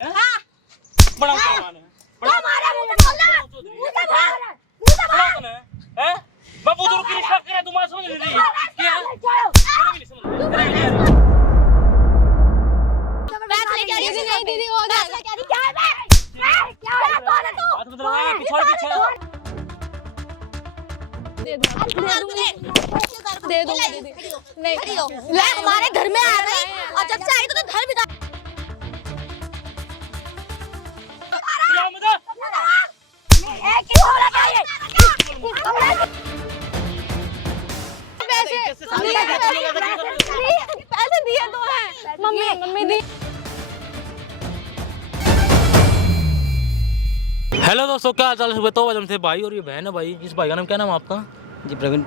बड़ा सामान है मैं बुजुर्ग की रिश्ता करे तुम्हारा समझ नहीं रही क्या दीदी हो जाएगा। पीछे दे दूंगी दीदी। नहीं हमारे घर में आ गई और जब से आई तो घर बिता पैसे दिए तो है मम्मी दी। हेलो दोस्तों, क्या हाल चाल है? तो वजन थे भाई और ये बहन है भाई। इस भाई का नाम क्या नाम आपका? जी प्रवीण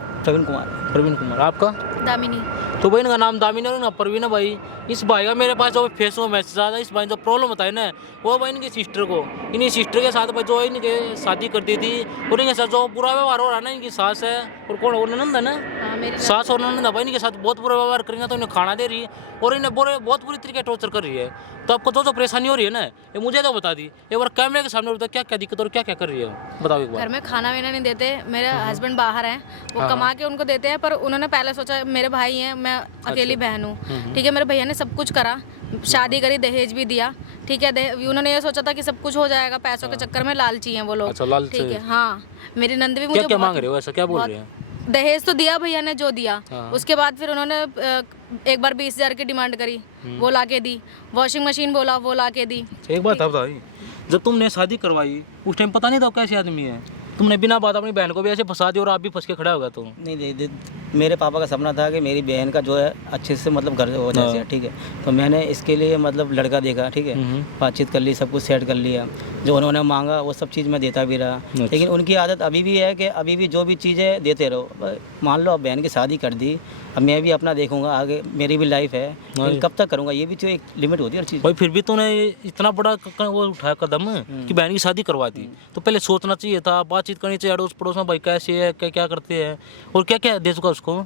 कुमार। आपका? दामिनी। तो बहन का नाम दामिनी और ना प्रवीण है भाई। इस भाई का मेरे पास जो फेसबुक मैसेज आता है, इस भाई जो प्रॉब्लम बताई ना वो भाई इनकी सिस्टर को, इन्हीं सिस्टर के साथ भाई जो इनके शादी कर दी थी और इनके साथ जो बुरा व्यवहार हो रहा है ना, इनकी सास है और कौन और ननद है ना, सास और ननद है भाई, इनके साथ बहुत बुरा व्यवहार करेंगे तो इन्हें खाना दे रही है और इन्हें बहुत बुरी तरीके टॉर्चर कर रही है। तो आपको जो परेशानी हो रही है ना, ये मुझे तो बता दी एक बार कैमरे के सामने, बता क्या क्या दिक्कत और क्या क्या कर रही है, बताओ एक बार। घर में खाना वीना नहीं देते, मेरे हस्बैंड बाहर हैं, वो कमा के उनको देते हैं, पर उन्होंने पहले सोचा मेरे भाई हैं, मैं अकेली बहन हूँ, ठीक है, मेरे भैया ने सब कुछ करा, शादी करी, दहेज भी दिया, ठीक है, उन्होंने ये सोचा था कि सब कुछ हो जाएगा, पैसों के चक्कर में लालची हैं वो लोग। अच्छा, लालची। ठीक है, हाँ, मेरी नंद भी मुझे क्या मांग रहे हो, ऐसा क्या बोल रहे हैं? दहेज तो दिया भैया ने, जो दिया, उसके बाद फिर उन्होंने एक बार 20,000 की डिमांड करी, वो ला के दी, वॉशिंग मशीन बोला, वो ला के दी। एक बात बताओ, जब तुमने शादी करवाई उस टाइम पता नहीं था कैसे आदमी है, तुमने बिना बात अपनी बहन को भी ऐसे फंसा दिया और आप भी फंस के खड़ा होगा? तो नहीं, मेरे पापा का सपना था कि मेरी बहन का जो है अच्छे से मतलब घर हो जाए, ठीक है, तो मैंने इसके लिए मतलब लड़का देखा, ठीक है, बातचीत कर ली, सब कुछ सेट कर लिया, जो उन्होंने मांगा वो सब चीज़ मैं देता भी रहा। लेकिन उनकी आदत अभी भी है कि अभी भी जो भी चीज़ें देते रहो। मान लो अब बहन की शादी कर दी, अब मैं भी अपना देखूंगा, आगे मेरी भी लाइफ है, लेकिन कब तक करूंगा, ये भी तो एक लिमिट होती है हर चीज़। भाई फिर भी तूने इतना बड़ा वो उठाया कदम कि बहन की शादी करवा दी, तो पहले सोचना चाहिए था, बातचीत करनी चाहिए अड़ोस पड़ोस में, भाई कैसे है, क्या क्या करते हैं और क्या क्या दे चुका उसको।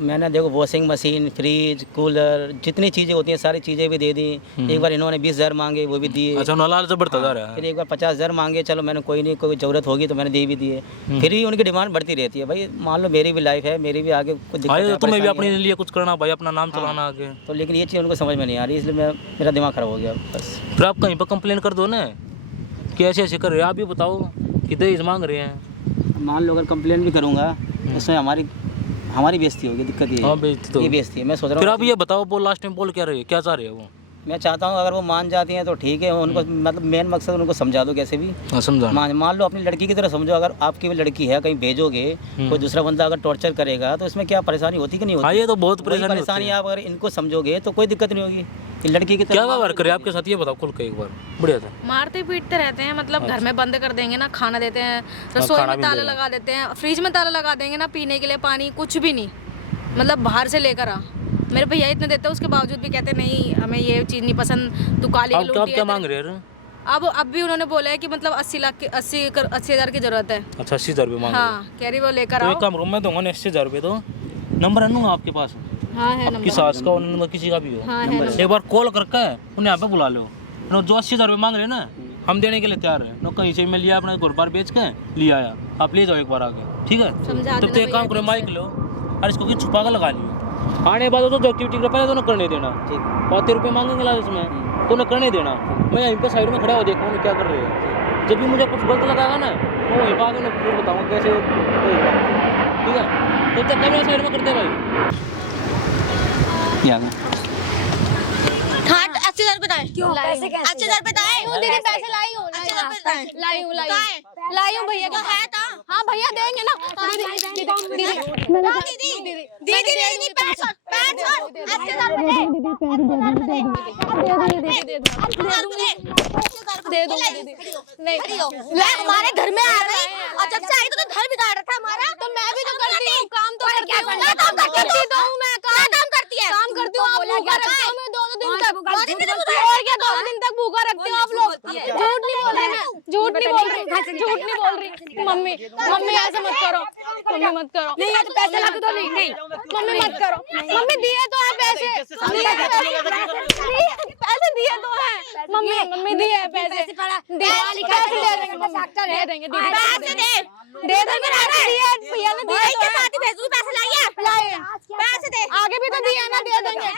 मैंने देखो वॉशिंग मशीन, फ्रिज, कूलर, जितनी चीज़ें होती हैं सारी चीज़ें भी दे दी। एक बार इन्होंने 20,000 मांगे, वो भी दिए। अच्छा, लाल जब बढ़ता जा रहा है। फिर एक बार 50,000 मांगे, चलो मैंने कोई नहीं, कोई ज़रूरत होगी तो मैंने दे भी दिए। फिर भी उनकी डिमांड बढ़ती रहती है। भाई मान लो मेरी भी लाइफ है, मेरी भी आगे कुछ दिक्कत है, तुम्हें भी अपने लिए कुछ करना भाई, अपना नाम चलाना आगे। तो लेकिन ये चीज़ उनको समझ में नहीं आ रही, इसलिए मेरा दिमाग खराब हो गया बस। फिर आप कहीं पर कंप्लेन कर दो ना कि ऐसे ऐसे कर रहे हैं, आप भी बताओ कि दहेज मांग रहे हैं। मान लो अगर कंप्लेन भी करूँगा उसमें हमारी बेइज्जती होगी, दिक्कत ये हाँ, है। बेइज्जती तो ये बेइज्जती है, मैं सोच रहा हूँ। फिर आप ये बताओ, वो लास्ट में बोल क्या रहे, क्या चाह रहे हैं वो? मैं चाहता हूँ अगर वो मान जाती हैं तो ठीक है, उनको मतलब मेन मकसद उनको समझा दो कैसे भी। समझा। मान लो अपनी लड़की की तरह समझो, अगर आपकी भी लड़की है कहीं भेजोगे, कोई दूसरा बंदा अगर टॉर्चर करेगा तो इसमें क्या परेशानी होती कि नहीं होती? हाँ, ये तो बहुत परेशानी आप अगर इनको समझोगे तो कोई दिक्कत नहीं होगी। लड़की की क्या व्यवहार करे आपके साथ, ये बताओ खुल के एक बार। बढ़िया था। मारते पीटते रहते हैं, मतलब घर में बंद कर देंगे ना, खाना देते हैं, रसोई में ताला लगा देते हैं, फ्रिज में ताला लगा देंगे ना, पीने के लिए पानी कुछ भी नहीं, मतलब बाहर से लेकर आ। मेरे भैया इतने देते हैं, उसके बावजूद भी कहते नहीं हमें ये चीज़ नहीं पसंद, तू काली की लूटी है। क्या मांग रहे हैं? अब भी उन्होंने बोला है कि मतलब 80,000 की जरूरत है। अच्छा, 80,000 रुपये मांग रहे हैं। हाँ, कह रही वो लेकर तो आओ। एक काम करो, मैं दूंगा ना 80,000 रुपये। तो नंबर है ना आपके पास? हाँ है आपकी सास का और नंबर किसी का भी हो, हाँ, है। एक बार कॉल करके उन्हें यहाँ पे बुला लो। जो 80,000 रुपये मांग रहे हैं ना, हम देने के लिए तैयार है। कहीं से मैं लिया, अपना घर बार बेच के लिया आया, आप ले जाओ एक बार आगे, ठीक है? तब तो एक काम करो, माइक लो और इसको कि छुपा कर लगा लियो। आने बाद तो एक्टिविटी कर पहले तो उन्हें करने देना, ठीक? 30 रुपये मांगेंगे लास्ट में तो उन्हें करने देना। मैं यहीं पे साइड में खड़ा हो देखा उन्हें क्या कर रहे हैं। जब भी मुझे कुछ गलत लगाएगा ना, वो वहीं पर आगे फिर बताऊँगा कैसे, ठीक है? तो तब कैमरा साइड में करते भाई। 80,000 बताए, 80,000 बताए, दीदी पैसे लाई हूँ, लाई हूँ भैया का है था। हाँ भैया देंगे ना, दीदी दे दूंगी दीदी। नहीं हमारे घर में आ गई और जब से आई तो घर बिगाड़ रखा हमारा। तो मैं भी तो करती हूँ, काम तो करती हूँ, क्या काम करती है? तो हूँ मैं, काम करती है, काम करती हूँ। आप भूखा रखते हो, मैं 2 दिन तक, और क्या 2 दिन तक भूखा रखते हो आप लोग? झूठ नहीं बोल रही मैं, झूठ नहीं बोल रही, झूठ नहीं बोल रही। मम्मी मम्मी ऐसे मत करो, मम्मी मत करो। नहीं है तो पैसे ला के दो। नहीं नहीं मम्मी मत करो। मम्मी दिए तो है पैसे, पैसे दिए तो है मम्मी, मम्मी दिए है पैसे, पैसे दे देंगे, दे देंगे। भैया ने दिए तो है, पैसे लाइए पैसे दे। आगे भी तो दिया ना, दे देंगे।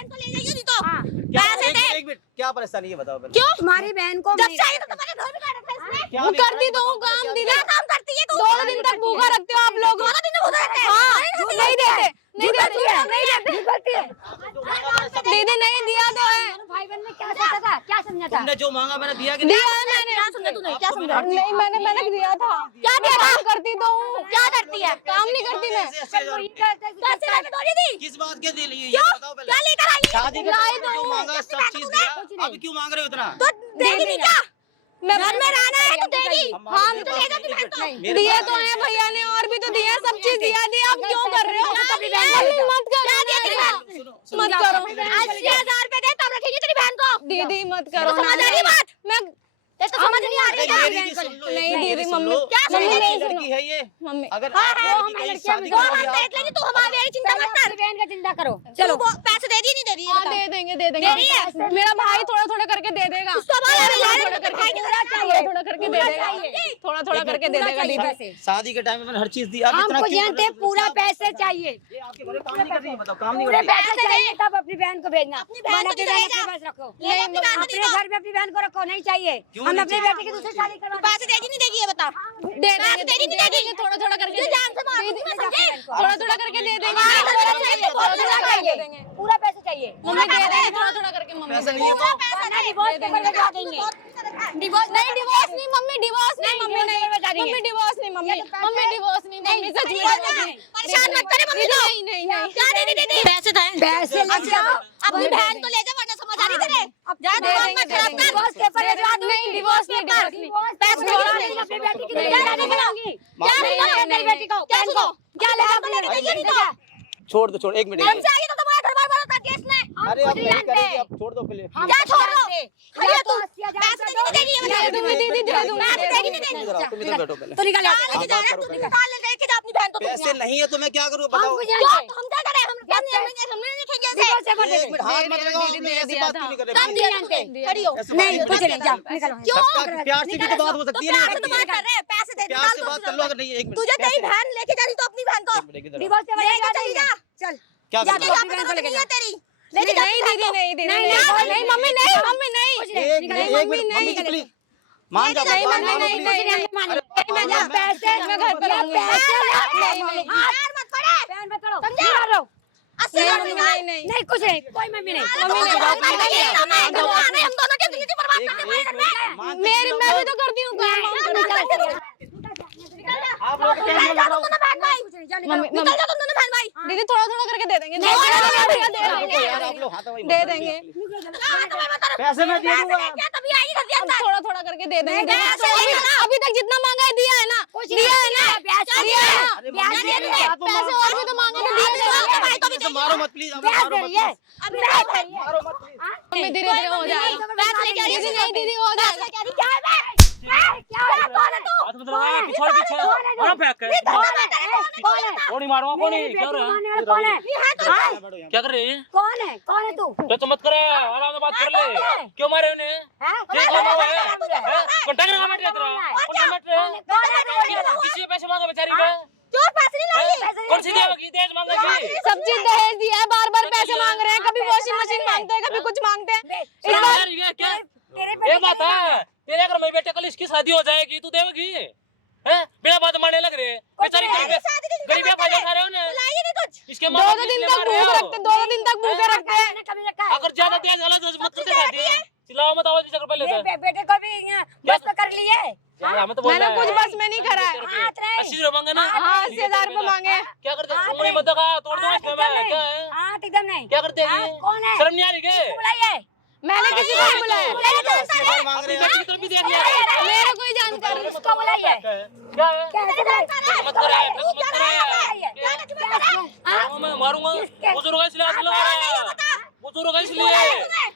पैसे दे। एक मिनट, क्या परेशानी है बताओ पहले। क्यों तुम्हारी बहन को जब चाहिए तो तुम्हारे घर में काटा था इसने। वो करती तो हूँ काम, दीदी क्या काम करती है तू? 2 दिन तक भूखा रखते हो आप लोग। 2 दिन भूखा रखते हैं। हाँ, नहीं देते, नहीं देते, नहीं देते। दीदी नहीं दिया तो है। भाई बहन में क्या समझा था? क्या समझा था? तुमने जो मांगा मैंने दिया कि दिया है मैंने। क्या समझा तूने? क्या समझा? नहीं मैंने दिया था। क्या दिया था? काम करती तो हूँ। क्या करती है? काम नहीं करती मैं। पैसे लाके दो दीदी। किस बात के लिए ये क्यों? बताओ पहले। क्या लेकर आई है? शादी के लाई टाइम तो में जो हूँ। मांगा सब चीज दिया, अब क्यों मांग रहे हो इतना? तो देगी नहीं क्या? मैं घर में रहना है तो देगी। हाँ तो लेगा तू बहन को। दिए तो है भैया ने, और भी तो दिया, सब चीज दिया। आप क्यों कर रहे हो? मत करो, मत करो। 80,000 रुपए दे तब रखेगी तेरी बहन को। दीदी मत करो। समझ आ रही बात? मैं तो समझ नहीं आ रही क्या? मेरी भी सुन लो, नहीं एक मिनट, दीदी, मेरी सुन मम्मी लो। क्या सुन मेरी रही? लड़की है ये। मम्मी अगर हाँ, आप हाँ, लड़की कहीं शादी वो हम करोगे देख लेंगे, तू हमारी चिंता मत कर। बहन का चिंता करो। चलो पैसे दे दी नहीं दे रही है? हाँ बता। दे देंगे, दे दे रही है? देंगे। मेरा भाई थोड़ा थोड़ा करके दे देगा। उसका भाई अरे यार, थोड़ा करके भाई की तरह चाहिए। थोड़ा करके दे देगा, थोड़ा थोड़ा करके दे देगा दीदी। शादी के टाइम में मैंने हर चीज दी। आप इतना हमको क्यों जानते हैं पूरा पैसे चाहिए। ये आपके घर में काम नहीं कर रही है, बताओ काम नहीं कर पूरे रही है। पैसे चाहिए तब अपनी बहन को भेजना। अपनी बहन को अपने पास रखो। नहीं, अपने घर में अपनी बहन को रखो। नहीं चाहिए। क्यों हम नहीं अपनी बेटी की दूसरी शादी करवा। पैसे देगी नहीं देगी ये बता। दे देंगे, देगी नहीं देगी? थोड़ा थोड़ा करके तुझे जान से मारूंगी मैं, समझे? थोड़ा थोड़ा करके दे देंगे। हाँ, थोड़ा थोड़ा चाहिए, चाहिए, थोड़ा थोड़ा करके दे देंगे। पूरा पैसे चाहिए। मम्मी दे देंगे, थोड़ा थोड़ा करके मम्मी पैसा दे नहीं है देंगे। तो पैसा नहीं, डिवोर्स पेपर बता देंगे। डिवोर्स नहीं, डिवोर्स नहीं मम्मी, डिवोर्स नहीं मम्मी, नहीं बता देंगे। मम्मी, डिवोर्स नहीं मम्मी, मम्मी डिवोर्स नहीं मम्मी, सच में नहीं, डिवोर्स नहीं। परेशान मत करे मम्मी को। नहीं नहीं नहीं। क्या दे दे दे पैसे दे। पैसे अच्छा अपनी बहन को ले जा वरना समझ आ रही तेरे। जा दे दिमाग देंगे, मत खराब दे कर। डिवोर्स पेपर भिजवा दूँ। नहीं, डिवोर्स नहीं, डिवोर्स नहीं। पैसे डिवोर्स नहीं नहीं। अपनी बेटी की क्या लेने जाऊंगी? क्या नहीं, लेने नहीं, मेरी बेटी को? क्या सुनो? क्या लेने देगी नहीं तो? छोड़ दो, छोड़, एक मिनट। हमसे आगे तो तुम्हारा घर बार बड़ा केस ने। अरे आप नहीं करेंगे, आप छोड़ दो पहले। क्या छोड़ दो? भैया तू पैसे नहीं देगी ये बता। दे दूंगी दीदी, दे दूंगी। पैसे देगी नहीं देगी? तुम इधर बैठो पहले। तो निकल लेके जा रहा है, तू निकाल लेके जा अपनी बहन को। पैसे नहीं है तो मैं क्या करूँ बताओ। क्यों? तो हम क्या करें? हम हमने लिखेंगे ऐसे। एक मिनट हाथ मत लगाओ, दीदी मैं ने ऐसी दिया बात था। क्यों नहीं कर सब रहे? दिए जानते। खड़ी हो। ऐसे बात नहीं नहीं कुछ नहीं, जाओ निकलो। क्यों? प्यार से भी तो बात हो सकती है ना। प्यार से तो बात कर रहे हैं, पैसे दे प्यार से बात कर लो, अगर नहीं एक मिनट। तुझे तेरी बहन लेके जा रही तो अपनी बहन को डिवोर्स पेपर लेके चली जा। चल क्या जा करना? अपनी बहन को लेके जा। तेरी नहीं दीदी, नहीं दीदी, नहीं नहीं मम्मी, नहीं मम्मी, नहीं एक मिनट, मम्मी जी प्लीज मान जाओ। नहीं मम्मी, नहीं नहीं मैं जा पैसे मैं घर पर आऊंगी। नहीं हाथ मत पड़े। बहन मत पड़ो। समझा? 80,000 नहीं नहीं नहीं कुछ नहीं, कोई मम्मी नहीं। मम्मी नहीं, हम दोनों की जिंदगी बर्बाद कर रहे हैं। मेरी मैं भी तो करती हूँ काम। आप लोग क्या निकल जा तुम दोनों बहन भाई। निकल जा तुम दोनों बहन भाई। दीदी थोड़ा थोड़ा करके दे देंगे, आप लोग हाथ वही दे देंगे, पैसे मैं दे दूंगा। क्या तभी आई घर के अंदर? थोड़ा थोड़ा करके दे देंगे। नहीं, अभी तक जितना मांगा है दिया है ना, दिया है ना, दिया है ना। अरे ब्याज दे रही है। पैसे और भी तो मांगे थे, दिए थे ना। ऐसे मारो मत प्लीज, ब्याज मारो दे मत रही है। अब ब्याज दे रही है। मारो मत प्लीज। मम्मी धीरे धीरे हो जाएगा। दीदी नहीं, दीदी हो जाएगा। क्या है बे? क्या है? कौन है तू? हाथ मत लगाओ, पीछे पीछे और फेंक के कौन है? कौन है? थोड़ी मारो, कौन है क्या हो रहा है? कौन है? क्या कर रही है? कौन है? कौन है तू? तो मत करे, आराम से बात कर ले। क्यों मारे उन्हें? क्या हुआ है? घंटा का बैठ रहा है, घंटा बैठ रहा है। किसी से पैसे मांगे बेचारी का? चोर पैसे नहीं लाइए। कौन सी दिया की दहेज मांगा की? सब चीज दहेज दिया है, बार बार पैसे मांग रहे हैं, कभी वॉशिंग मशीन मांगते हैं, कभी कुछ मांगते हैं। यार ये क्या? ये बात है, तेरे अगर मेरे बेटे कल इसकी शादी हो जाएगी तू देगी? हैं? बिना बात मारने लग रहे हैं बेचारी। गरीब फायदा उठा रहे हो ना इसके। 2 दिन तक भूखे रखते, 2 दिन तक भूखे रखते हैं। अगर ज्यादा तेज गलत मत करते शादी। चिल्लाओ मत, आवाज नीचे कर पहले से। बेटे को भी बस में कर लिए। हमें तो बोल मैंने रहा है। कुछ बस में नहीं करा है। 80 रुपए मांगे ना? हाँ 80,000 रुपए मांगे। क्या करते हैं? उंगली मत दबा, तोड़ दो इसमें। मैं क्या है? हाथ एकदम नहीं। क्या करते हैं? कौन है? शर्म नहीं आ रही क्या? बुलाइए। मैंने किसी को नहीं बुलाया, मांग रहे हैं। बेटी की तरफ भी देख लिया। मेरा कोई जानकारी नहीं। उसको बुलाइए। क्या है? मत करे, मत करे। मैं मारूंगा। बुजुर्ग है इसलिए हाथ लगा रहा है। बुजुर्ग है इसलिए।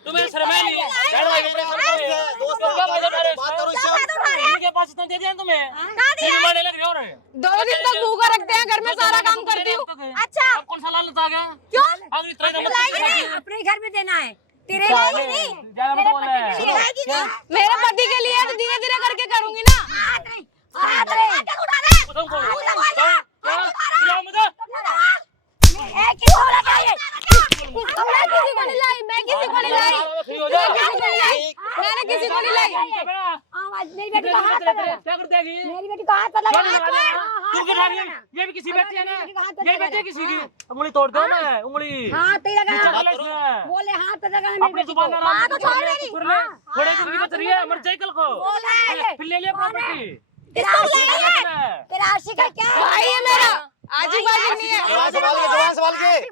तुम्हें शर्म है नहीं? दोस्त बात करो इससे। इनके पास दिया तुम्हें? कहाँ दिया? नहीं, मारने लग रहे हो रे। 2 दिन तक भूखा रखते हैं, घर में सारा काम करती हूँ। अच्छा अब कौन सा लालच आ गया? क्यों? अगर इतना ही नहीं, अपने घर में देना है, तेरे लाएगी नहीं, ज्यादा मत बोल रहा है। लाएगी नहीं। मेरे पति के लिए तो धीरे धीरे करके करूंगी ना। हाथ रे, क्या उठा रहे? तुम कौन हो? तू बोल ना। क्या? खिलाओ मुझे। क्या हो रहा है ये? मैं किसी को नहीं लाई, मैं किसी को नहीं लाई, फ्री हो जा। मैंने किसी को नहीं लाई। आवाज मेरी बेटी को हाथ लगा, क्या कर देगी? मेरी बेटी को हाथ लगा, क्या लगा दिया? तू क्या लगा दिया? ये भी किसी बेटी है ना? ये बेटी है किसी की? उंगली तोड़ दो ना, उंगली। हाथ ही लगा, नीचे डालो इसमें। बोले हाथ लगा मेरी अपनी बेटी को। जुबान आराम से तो छोड़ मेरी। कर ले। थोड़े दिन की बच रही है, मर जाए कल को। फिर ले ले अपना बेटी। इसको बुलाइए। तेरा आशिक है क्या? भाई है मेरा, आजू बाजू नहीं है। आशिक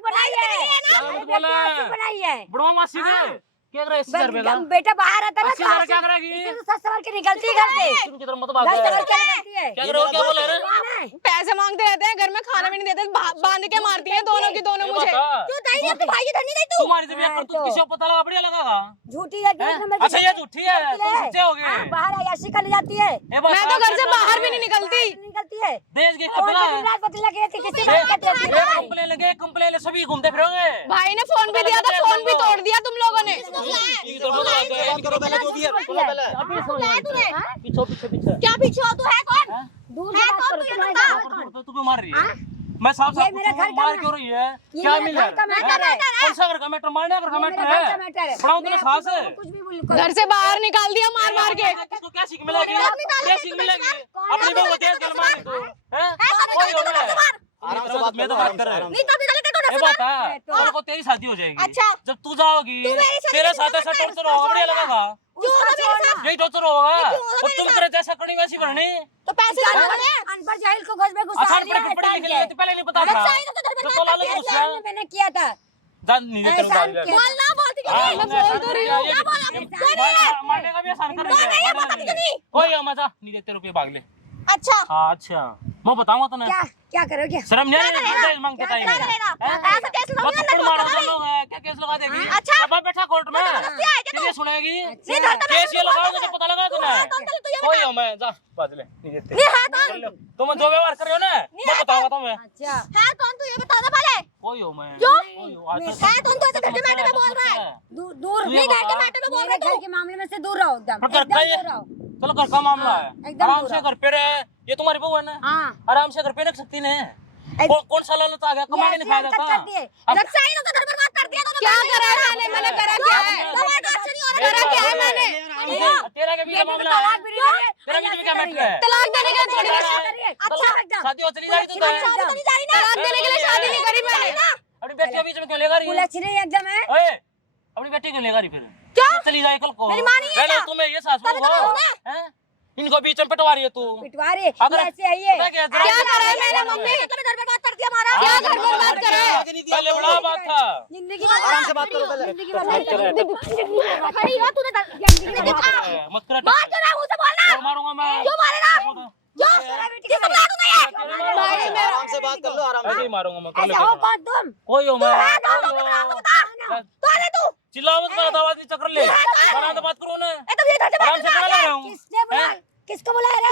बनाई है, क्या मत बोला? आशिक बनाई है। बड़ो मासी के क्या कर रहा है? 80,000 रुपए का बेटा बाहर आता ना 80,000 क्या करेगी? इससे तो सच सवाल के निकलती है घर से, तुम किधर मत भाग घर से क्या घर के निकलती है। कर रहे हो? क्या बोल रहे हैं? पैसे मांगते रहते हैं, घर में खाना भी नहीं देते, बांध के मारती है दोनों की दोनों मुझे। तू दही नहीं, अपने भाई की धरनी नहीं तू। तुम्हारी जब एक कर किसी को पता लगा बढ़िया लगागा। झूठी है, एक नंबर की अच्छा ये झूठी है, तुम सच्चे हो हाँ, गए। बाहर आशिक कर ले जाती है, ये बात मैं तो घर से बाहर भी नहीं निकलती। निकलती है। देश के कौन खतरा सी है। रात पति लगे थे, किससे बात करते थे? कंप्लेन लगे, कंप्लेन ले, सभी घूमते फिरोगे। भाई ने फोन भी दिया था, फोन भी तोड़ दिया तुम लोगों ने। पीछे पीछे पीछे क्या पीछे हो? तू है कौन? दूर है से बात कौन करो, तू? ये तुम्हारे बता। घर तो तू क्यों मार रही है? मैं साफ साफ ये मेरा घर का मार ना- क्यों रही है? ये क्या मेरा मिला? घर का मैटर है, कौन सा घर का मैटर? मारने घर का मैटर मेरा घर का है। मैटर है। पढ़ाऊं तुम्हें मैं सास अपने है। को कुछ भी बोल घर से बाहर निकाल दिया मार मार के। किसको क्या सीख मिलेगी? क्या सीख मिलेगी? अपनी बहू को तेज गल मार तू, हैं? कोई हो ना। मैं तो बात कर रहा हूँ। नहीं तो निकल के तो ये बात है, कल को तेरी शादी हो जाएगी। अच्छा। जब तू जाओगी तेरे साथ ऐसा टॉर्चर होगा, बढ़िया लगेगा। यही टॉर्चर होगा और तुम तेरे जैसा करनी वैसी करनी। तो पैसे दे दे। अनपढ़ जाहिल को घर में घुसा आसान लिया है, पढ़े डाल लिखे दिया है। तो पहले नहीं पता था। तो तो लालच घुस गया। मैंने किया था, जान नहीं देते एहसान किया बोल ना, बोलती क्यों हाँ, नहीं? मैं बोल तो रही हूँ। मारने का भी आसान कर कोई मजा नहीं देते रुपये भाग ले। अच्छा हाँ अच्छा मैं बताऊंगा तो ना। क्या करोगे? शर्म नहीं आ रही मांगते टाइम क्या करेगा? ऐसा केस मत लगाऊंगा थप्पड़ ना मारो कोर्ट में। लोग हैं, क्या केस लगा देगी? अच्छा। अब बैठा कोर्ट में जबरदस्ती आए क्या किसने सुनेगी? नहीं धरता केस ये लगाओगे तो पता लगा तुम्हें। कौन था तू? ये कोई हो मैं जा बाज ले नहीं देते। नहीं है कौन? तुम जो व्यवहार कर रहे हो ना मैं बताऊंगा तुम्हें। अच्छा, है कौन तू? ये बता दे पहले। कोई हो मैं क्यों? कोई हो आज तक- है कौन? तू ऐसे घर के मैटर में बोल रहा है। दूर दूर तू ये नहीं, घर के बता। मैटर में बोल रहा मेरे है घर तू। के मामले में से दूर रहो, एकदम घर एकदम का ये दूर रहो। चलो घर का मामला है एकदम आराम पूरा। से घर पे रहे। ये तुम्हारी बहू है ना हाँ, आराम से घर पे रख सकती नहीं कौन सा लालच आ गया कमा के नहीं खाया जाता। कर दिए। अब- जब से आई ना तो घर बर्बाद कर दिया तूने। क्या करा है मैंने करा क्या है? तुम्हारा तो अच्छा नहीं हो रहा। करा क्या है मैंने? तेरा के बीच में मामला है तेरा बीच में क्या मैटर है? तलाक देने के लिए थोड़ी ना अच्छा एकदम शादी हो चली जा रही तो है। शादी तो नहीं जा रही ना। तलाक देने के लिए शादी नहीं करी मैंने। अपनी बेटी के बीच में क्यों लेगा रही है? पुलिस नहीं एकदम है। ओए अपनी बेटी क्यों लेगा रही फिर? क्या? चली जाए कल को मेरी माँ नहीं है पहले क्या? तुम्हें ये सास तभी तो हो मैं हूँ हैं? इनको बीच में पिटवा रही है तू। पिटवारे अगर ऐसे है ये। पता क्या है? क्या करा है मैंने मम्मी? तूने घर बर्बाद कर दिया हमारा। क्या घर बर्बाद करा है? पहले बड़ा बात था जिंदगी आराम से बात करो पहले। जिंदगी खड़ी हो तूने। मत कर मार क्यों रहा है? मुझसे बोलना। और मारूंगा मैं क्यों मारेगा? क्यों? किसको बुलाया तूने ये? भाई मेरा आराम से बात कर लो, आराम ऐसे ही मारूंगा मैं ऐसे हो कौन तुम? कोई हो मैं तो आने तू। चिल्ला मत कर आवाज नहीं चक्कर ले आराम से बात करो ना ए तब ये घर से आराम से बाहर चला रहा हूँ किसने बुलाया? किसको बुलाया रे?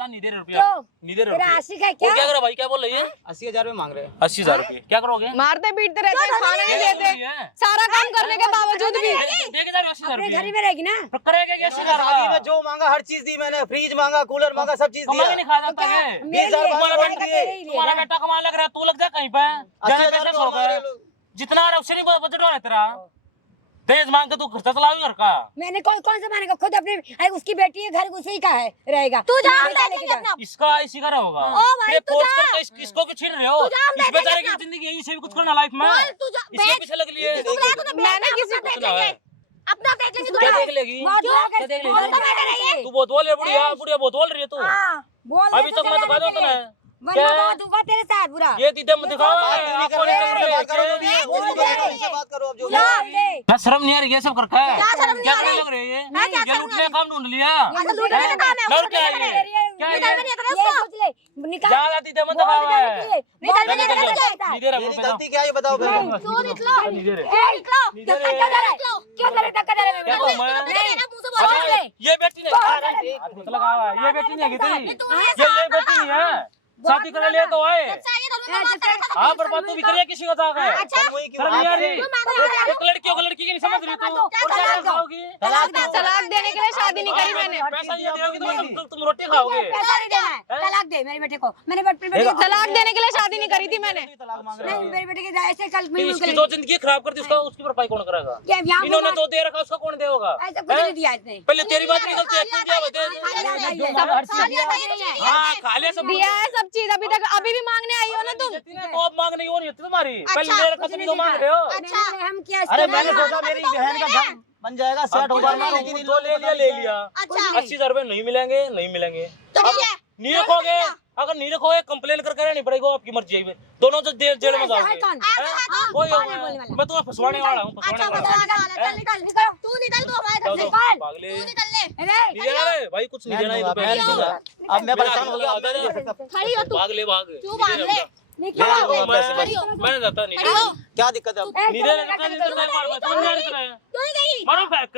नहीं दे रहे रुपया क्यों? नहीं दे रहे तेरा रुपया आशिक है वो क्या? क्या कर रहा भाई क्या बोल रही है? 80,000 रुपये मांग रहे हैं। 80,000 रुपये क्या करोगे? मारते पीटते रहते हैं, खाना नहीं क्या बोल देते, रही है? सारा काम करने के बावजूद भी। देके जा रहे 80,000 अपने घर ही रुपये में रहेगी ना? फिर करेगा क्या 80,000 शादी में का? जो मांगा हर चीज दी मैंने, फ्रिज मांगा, कूलर मांगा, सब चीज कमा के दिया। नहीं खाया जाता है मेरे 20,000 लिए तुम्हारा रहेगा, बेटी तेरे ही लिए तुम्हारा ना। बेटा कमाने लग रहा है तू लग जा कहीं पे ज्यादा 80,000 पैसे रुपये हो मांग रहे गए लोग। जितना आ रहा है उससे नहीं बजट है तेरा तेज मांग के तू खर्चा चलाओ घर का मैंने कौन सा मानेगा? खुद अपने अरे उसकी बेटी है, घर उसी का है, रहेगा। तू जा, हम बेटा देखेंगे लेके जा। अपना। इसका इसी का होगा ओ भाई, ये तू फोर्स जा। करके इसको क्यों छीन रहे हो? तू जा, हम इस देखेंगे बेचारे की अपना। जिंदगी है इसे भी कुछ करना लाइफ में बोल तू जा। इसके पीछे लग लिए किसको बुलाया तूने? मैंने किसी अपना को देखेंगे। अपना देखेंगे क्या तू। देख लेगी बहुत क्यों? लोग क्या देख बहुत लेगी? लोग बैठे रहिए। तू बहुत बोल रही है बुढ़िया बहुत बोल रही है तू हाँ, बोल अभी तक मैं तो कह दूं ना वरना क्या बहुत हुआ तेरे साथ बुरा। ये दीदे मत दिखाओ बात क्यों नहीं कर रहे? बात करो जो भी है, उसको करो, उनसे बात करो अब जो भी है। बुला ले। क्या शर्म नहीं आ रही ये सब करके क्या शर्म नहीं क्या आ रही? करने लग रही है मैं क्या ये शर्म लूटने आ का काम ढूंढ लिया अच्छा लूटने का काम है। और उसको क्या देख है रहे हैं। क्या है निकाल में नहीं आता ये उसको। सोच ले, निकाल। ज्यादा दीदे मत बोल दिखाओ निकाल के लिए। निकाल में नहीं नहीं दे आता। नहीं दे रहा मेरी रुपए गलती क्या है ये बताओ पहले। क्यों निकलो? नहीं दे रहे ए, निकलो। नहीं दे क्यों धक्का दे रहा है? रहे क्यों तेरे धक्का दे रहा है? क्या बोल कहूं मैं? ले। मुंह से बोल अच्छा, ले। ये बेटी ने बोल ले। मतलब लगा ये बेटी नहीं है तेरी, ये बेटी नहीं है, शादी करने लिए तो आए। हाँ पर बात तू भी करिए किसी को तो आगे शर्म नहीं आ रही, एक लड़कियों को लड़की की नहीं समझ रही तू, और खाओगी तलाक देने के लिए शादी नहीं करी मैंने। पैसा नहीं दोगी तो तुम रोटी खाओगे। तलाक दे मेरे बेटे को, मैंने बेटे को तलाक देने के लिए शादी नहीं करी थी मैंने। नहीं मेरे बेटे के ऐसे कल इसकी जो जिंदगी खराब कर दी उसका उसकी भरपाई कौन करेगा? इन्होंने तो दे रखा उसका कौन देगा? ऐसा कुछ नहीं दिया इसने। पहले तेरी बात नहीं करते क्यों दिया बता? हाँ खा ले सब दिया है सब चीज, अभी तक अभी भी मांगने आई हो ना तुम। तो अब मांग नहीं हो रही होती तुम्हारी, पहले ले रखा तुम तो मांग रहे हो। हम क्या अरे मैंने सोचा मेरी बहन का घर बन जाएगा, सेट हो जाएगा, लेकिन तो ले लिया 80,000 रुपए नहीं मिलेंगे नहीं रखोगे, अगर नहीं रखोगे कंप्लेन करके नहीं पड़ेगा, आपकी मर्जी है, दोनों जो जेल में जाओगे। मैं तुम्हें फंसवाने वाला हूँ, भाई कुछ नहीं देना अब मैं परेशान हो गया। भाग ले मैं जाता नहीं, क्या दिक्कत है? मारो फेंक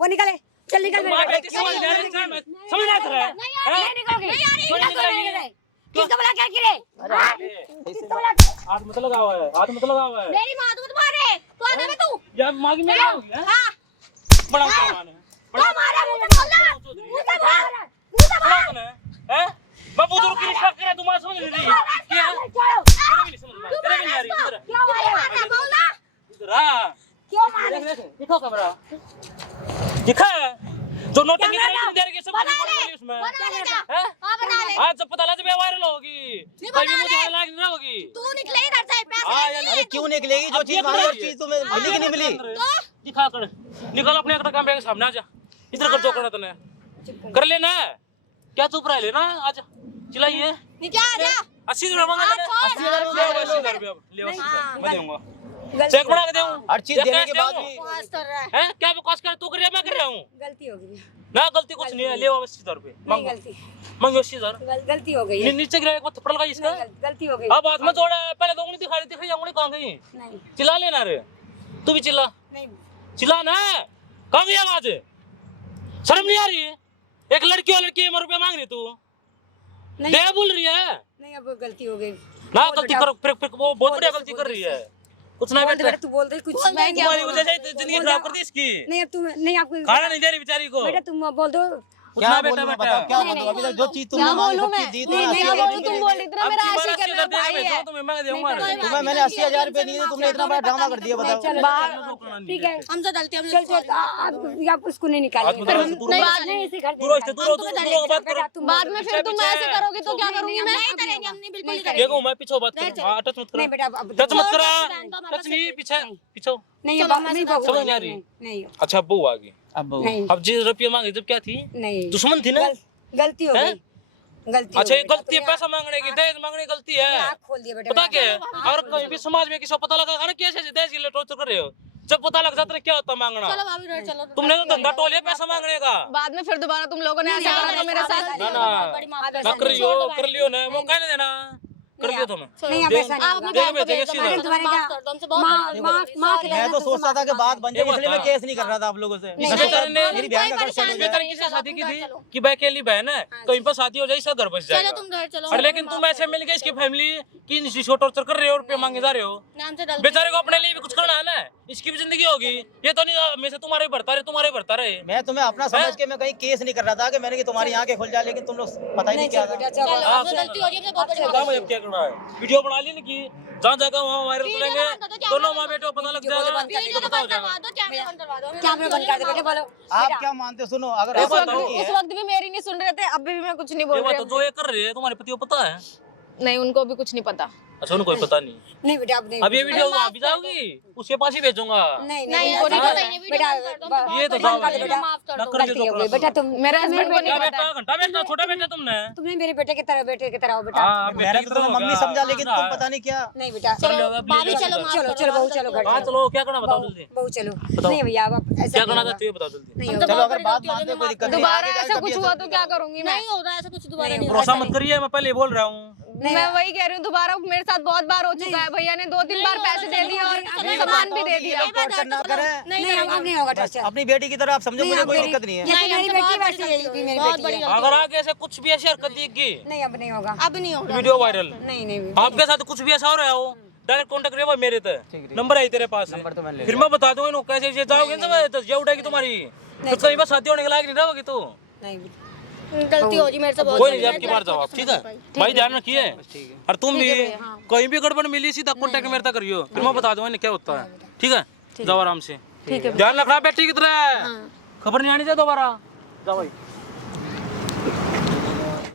वो निकले, चल निकल किसको बोला क्या गिरे? हाथ मत लगाओ है, हाथ मत लगाओ है। मेरी माँ तो मारे तू आने में तू यार मांगी मेरा हो गया बड़ा सामान है, तो मारा मुझे बोलना मुझे मारा हैं? मैं बुजुर्ग की रिश्ता करे तुम्हारा समझ नहीं रही क्या? तेरे भी नहीं समझ में तेरे भी नहीं आ रही इधर क्यों मारे बोलना इधर आ क्यों मारे? दिखो कैमरा दिखा जो नोटिंग इतनी देर के सब रिकॉर्ड कर ली उसमें हैं? हां बना ले आज जब पता लगा जब वायरल होगी कोई भी मुझे लाइक नहीं होगी। तू निकले घर से पैसे हां यार अरे क्यों निकलेगी? जो चीज मांगी उस चीज तुम्हें मिली कि नहीं मिली? दिखा कर निकल अपने एक कैमरे के सामने आ जा, इधर कर जो करना तूने कर लेना, क्या चुप रह लेना, आज चिल्लाइए नहीं क्या आ जा 80,000 मांगा मैंने 80,000 रुपया ले 80,000 मैं दूंगा, चेक बना के दूं हर चीज देने के बाद भी बकवास कर रहा है हैं? क्या बकवास कर तू कर रहा है मैं कर रहा हूं? गलती हो गई, ना गलती कुछ नहीं है, ले 80,000 रुपए मांगो गलती मांगो 80,000 गलती हो गई है, नीचे गिरा एक बार थप्पड़ लगा इसका, गलती हो गई। अब हाथ में जोड़ा है, पहले तो उंगली दिखा रही थी, उंगली कहां गई? नहीं चिल्ला लेना रे, तू भी चिल्ला नहीं चिल्ला ना, कहां गई आवाज? शर्म नहीं आ रही? एक लड़की और लड़की 1 रुपया मांग रही तू, नहीं दे बोल रही है नहीं, अब गलती हो गई ना, गलती कर फिर वो बहुत बढ़िया गलती कर रही है, कुछ ना बेटा तू बोल दे कुछ तुम्हारी वजह से जिंदगी खराब कर दी इसकी, नहीं, अब तुम नहीं, आपको खाना नहीं दे रही बेचारी को, बेटा तुम बोल दो। कुछ ना बेटा बेटा क्या बोलूं? अभी तक जो चीज तुमने मांगी सब चीज दी, नहीं बोलूं, तुम बोल रही थी ना मेरा आशिक है, मेरा भाई है। तुम्हें मैं दूंगा तुम्हें मैंने 80,000 रुपए दिए, तुमने इतना बड़ा ड्रामा कर दिया, बताओ। ठीक है, हमसे गलती हमसे चल चल आप उसको नहीं निकालेंगे, बाद में इसे घर दूर से दूर बात करो, बाद में फिर तुम ऐसे करोगे तो क्या करूंगी मैं? नहीं करेंगे, हम नहीं बिल्कुल नहीं करेंगे। देखो मैं पीछे बात करूं, हां टच मत नहीं करो, बेटा, अब टच मत करा, टच नहीं पीछे पीछे नहीं, अब नहीं समझ नहीं आ रही? नहीं अच्छा बहू आ गई, अब नहीं अब जी रुपये मांगे जब क्या थी? नहीं, दुश्मन थी ना? गलती हो गई, गलती अच्छा हो ये गई। गलती है, पैसा मांगने की, दहेज मांगने की गलती है, आँख खोल दिया बेटा, पता क्या है? और कहीं भी समाज में किसी को पता लगा ना कैसे दहेज के लिए टॉर्चर कर रहे हो, जब पता लग जाता है क्या होता मांगना, चलो भाभी रोड चलो तुमने तो धंधा टोलिया पैसा मांगने का, बाद में फिर दोबारा तुम लोगों ने ऐसा करा था मेरे साथ। ना ना कर लियो ना, मौका नहीं देना, कर लियो तुम, नहीं, अब ऐसा नहीं होगा। देखो भेजेंगे सीधा, तुम्हारे क्या हमसे बहुत माँ मैं तो सोचता था कि बात बन जाए, इसलिए मैं केस नहीं कर रहा था आप लोगों से। मेरी बहन का घर सेट हो जाए। किसी शादी की थी कि भाई अकेली बहन है, कहीं पर शादी हो जाए इसका घर बस चलो जाएगा, तुम घर चलो। और लेकिन तुम ऐसे मिल गए इसकी फैमिली कि इसको टॉर्चर कर रहे हो, रुपये मांगे जा रहे हो, नाम से डल बेचारे को अपने लिए भी कुछ करना है ना, इसकी भी जिंदगी होगी, ये तो नहीं हमेशा तुम्हारे भरता रहे। मैं तुम्हें अपना समझ के मैं कहीं केस नहीं कर रहा था कि मैंने कि तुम्हारी आंखें खुल जाए, लेकिन तुम लोग पता ही नहीं क्या था। चलो हमसे गलती हो रही है, हमसे बहुत बड़ी क्या मुझे क्या करना है? वीडियो बना ली ना कि जहाँ जाएगा वहाँ वायरल करेंगे, दोनों माँ बेटों को पता लग जाएगा, वीडियो तो बंद करवा दो, कैमरा बंद करवा दो। कैमरा बंद कर दे बेटा, बोलो आप क्या मानते हो? सुनो, अगर ये ऐसा बात गलती उस है, वक्त भी मेरी नहीं सुन रहे थे, अभी भी मैं कुछ नहीं बोल ये बात रही तो जो ये कर रहे हैं तुम्हारे पति को पता है? हूँ। नहीं, उनको भी कुछ नहीं पता। अच्छा उनको कोई पता नहीं, नहीं बेटा, अब नहीं, अब ये वीडियो वहाँ भी जाओगी उसके पास ही भेजूंगा, नहीं नहीं नहीं उनको नहीं पता, ये वीडियो बेटा, बंद कर दो। ये तो बंद कर दे जाओ बेटा, माफ कर दो। गलती हो गई बेटा, मेरे हस्बैंड को नहीं क्या पता। बेटा घंटा बेटा छोटा बेटा तुमने, तुमने मेरे बेटे की तरह हो बेटा। मैंने तो तुम्हें मम्मी समझा, लेकिन तुम पता नहीं क्या। नहीं बेटा, चलो भाभी चलो माफ चलो करो। चलो बहू, चलो घर हाँ चलो क्या करना बताओ जल्दी, बहू चलो। नहीं भैया, अब ऐसा क्या नहीं करना होगा। चाहती है बताओ जल्दी, नहीं होगा। चलो अगर बात मानते कोई दिक्कत नहीं, दोबारा आगे ऐसा जाके कुछ तबीयत हुआ तो क्या करूंगी मैं? नहीं होगा ऐसा कुछ दोबारा नहीं भरोसा मत करिए, मैं पहले बोल रहा हूँ, मैं वही कह रही हूँ, दोबारा मेरे साथ बहुत बार हो चुका है। भैया ने 2-3 बार पैसे दे दिए और सामान भी दे दिया। नहीं अब नहीं होगा टॉर्चर। अपनी बेटी की तरह आप समझो, मुझे कोई दिक्कत नहीं है। जैसे मेरी बेटी वैसे यही भी मेरी बेटी है। अगर आगे ऐसे कुछ भी ऐसी हरकत दिखेगी, नहीं अब नहीं होगा। अब नहीं होगा। वीडियो वायरल, नहीं नहीं आपके साथ कुछ भी ऐसा हो रहा है हो, डायरेक्ट कांटेक्ट करिए मेरे तक, नंबर है तेरे पास। नंबर तो मैंने ले फिर मैं बता दूंगा इनको कैसे ऐसे जाओगे ना, तो ये उठेगी तुम्हारी, तो कहीं बस शादी होने के लायक नहीं रहोगी तू। नहीं गलती हो जी मेरे से बहुत। कोई नहीं, आपकी बार जवाब, ठीक है भाई, ध्यान रखिए। और तुम भी कहीं भी गड़बड़ मिली सीधा कांटेक्ट मेरे तक करियो, फिर मैं बता दूंगा इन्हें क्या होता है। ठीक है, जाओ आराम से, ध्यान रखना बेटी की तरह, खबर नहीं आनी चाहिए दोबारा। जाओ भाई।